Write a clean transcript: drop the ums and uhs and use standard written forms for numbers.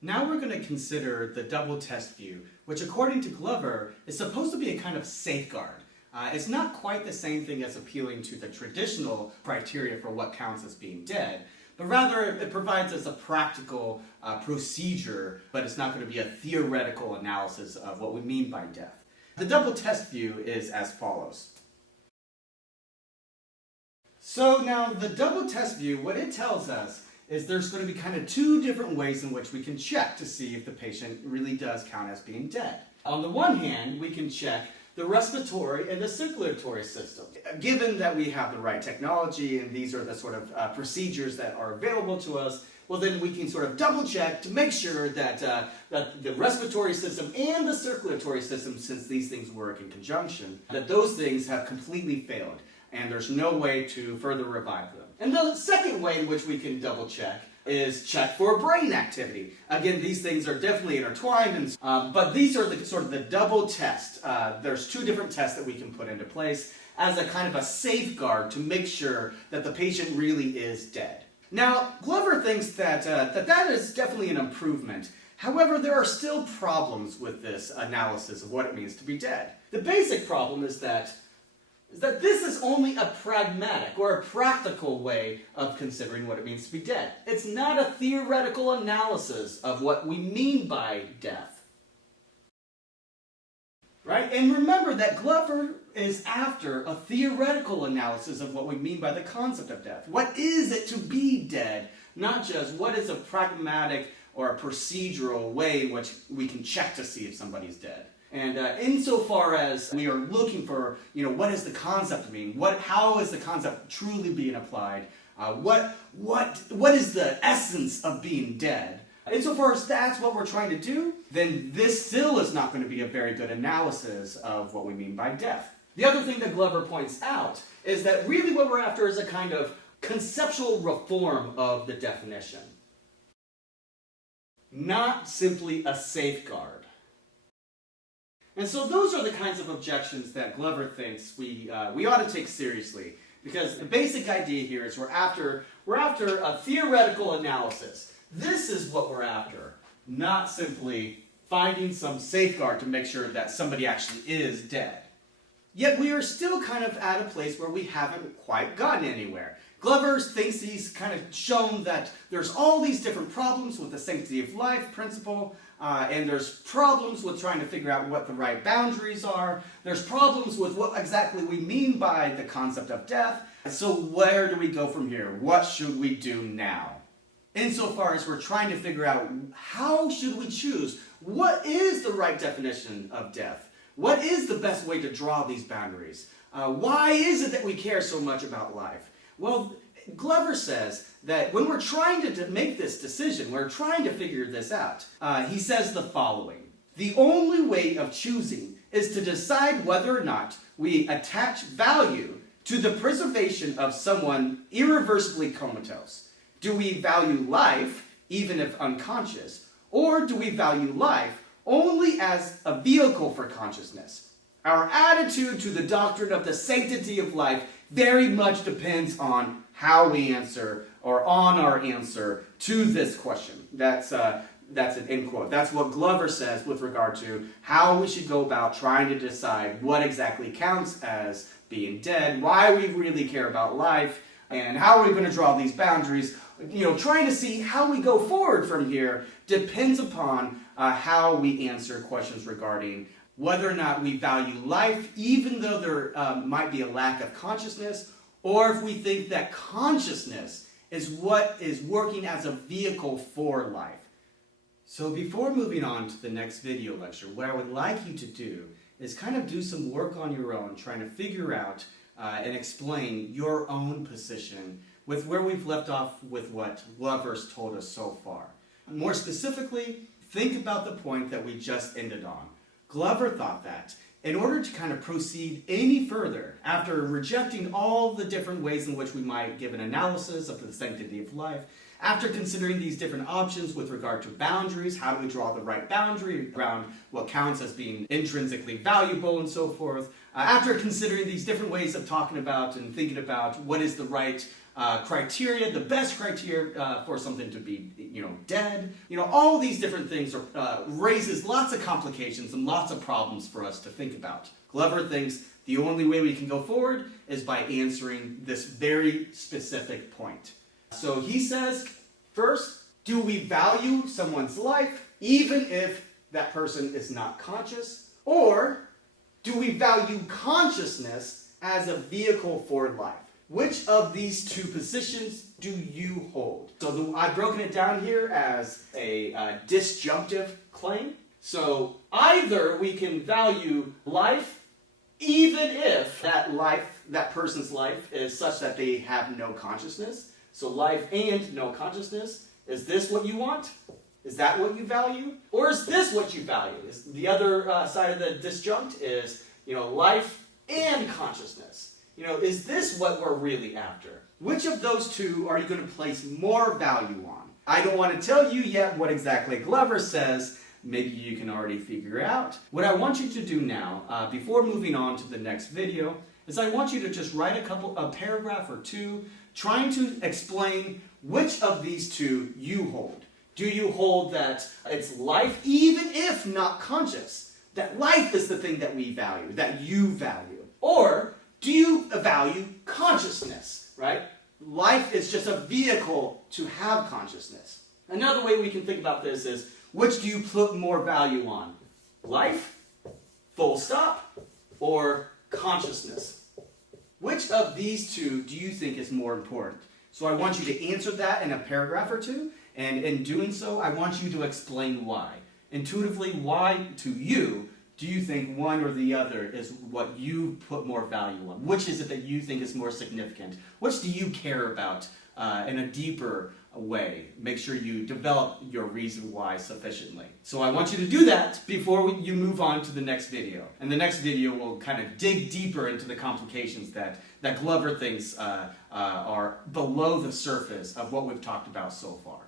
Now we're going to consider the double test view, which according to Glover is supposed to be a kind of safeguard. It's not quite the same thing as appealing to the traditional criteria for what counts as being dead, but rather it provides us a practical procedure, but it's not going to be a theoretical analysis of what we mean by death. The double test view is as follows. So now the double test view, what it tells us is there's going to be kind of two different ways in which we can check to see if the patient really does count as being dead. On the one hand, we can check the respiratory and the circulatory system. Given that we have the right technology and these are the sort of procedures that are available to us, well then we can sort of double check to make sure that, that the respiratory system and the circulatory system, since these things work in conjunction, that those things have completely failed and there's no way to further revive them. And the second way in which we can double check is check for brain activity. Again, these things are definitely intertwined, but these are the sort of the double test. There's two different tests that we can put into place as a kind of a safeguard to make sure that the patient really is dead. Now, Glover thinks that that is definitely an improvement. However, there are still problems with this analysis of what it means to be dead. The basic problem is that this is only a pragmatic or a practical way of considering what it means to be dead. It's not a theoretical analysis of what we mean by death. Right? And remember that Glover is after a theoretical analysis of what we mean by the concept of death. What is it to be dead? Not just what is a pragmatic or a procedural way in which we can check to see if somebody's dead. And insofar as we are looking for, what does the concept mean? How is the concept truly being applied? What is the essence of being dead? Insofar as that's what we're trying to do, then this still is not going to be a very good analysis of what we mean by death. The other thing that Glover points out is that really what we're after is a kind of conceptual reform of the definition. Not simply a safeguard. And so those are the kinds of objections that Glover thinks we ought to take seriously. Because the basic idea here is we're after a theoretical analysis. This is what we're after, not simply finding some safeguard to make sure that somebody actually is dead. Yet we are still kind of at a place where we haven't quite gotten anywhere. Glover thinks he's kind of shown that there's all these different problems with the sanctity of life principle, and there's problems with trying to figure out what the right boundaries are. There's problems with what exactly we mean by the concept of death. So where do we go from here? What should we do now? Insofar as we're trying to figure out how should we choose? What is the right definition of death? What is the best way to draw these boundaries? Why is it that we care so much about life? Well, Glover says that when we're trying to make this decision, we're trying to figure this out, he says the following. The only way of choosing is to decide whether or not we attach value to the preservation of someone irreversibly comatose. Do we value life, even if unconscious, or do we value life only as a vehicle for consciousness? Our attitude to the doctrine of the sanctity of life very much depends on how we answer, or on our answer to this question. That's an end quote. That's what Glover says with regard to how we should go about trying to decide what exactly counts as being dead, why we really care about life, and how are we going to draw these boundaries. Trying to see how we go forward from here depends upon how we answer questions regarding whether or not we value life, even though there might be a lack of consciousness, or if we think that consciousness is what is working as a vehicle for life. So before moving on to the next video lecture, what I would like you to do is kind of do some work on your own, trying to figure out and explain your own position with where we've left off with what Glover's told us so far. More specifically, think about the point that we just ended on. Glover thought that in order to kind of proceed any further, after rejecting all the different ways in which we might give an analysis of the sanctity of life, after considering these different options with regard to boundaries, how do we draw the right boundary around what counts as being intrinsically valuable and so forth, after considering these different ways of talking about and thinking about what is the right criteria, the best criteria for something to be, dead. All these different things raises lots of complications and lots of problems for us to think about. Glover thinks the only way we can go forward is by answering this very specific point. So he says, first, do we value someone's life even if that person is not conscious? Or do we value consciousness as a vehicle for life? Which of these two positions do you hold? So I've broken it down here as a disjunctive claim. So either we can value life even if that person's life is such that they have no consciousness. So life and no consciousness. Is this what you want? Is that what you value? Or is this what you value? Is the other side of the disjunct is, life and consciousness. Is this what we're really after? Which of those two are you going to place more value on? I don't want to tell you yet what exactly Glover says. Maybe you can already figure out. What I want you to do now, before moving on to the next video, is I want you to just write a paragraph or two trying to explain which of these two you hold. Do you hold that it's life, even if not conscious? That life is the thing that we value, that you value? Or do you value consciousness, right? Life is just a vehicle to have consciousness. Another way we can think about this is, which do you put more value on? Life, full stop, or consciousness? Which of these two do you think is more important? So I want you to answer that in a paragraph or two, and in doing so, I want you to explain why. Intuitively, why to you do you think one or the other is what you put more value on? Which is it that you think is more significant? Which do you care about in a deeper way? Make sure you develop your reason why sufficiently. So I want you to do that before you move on to the next video. And the next video will kind of dig deeper into the complications that Glover thinks are below the surface of what we've talked about so far.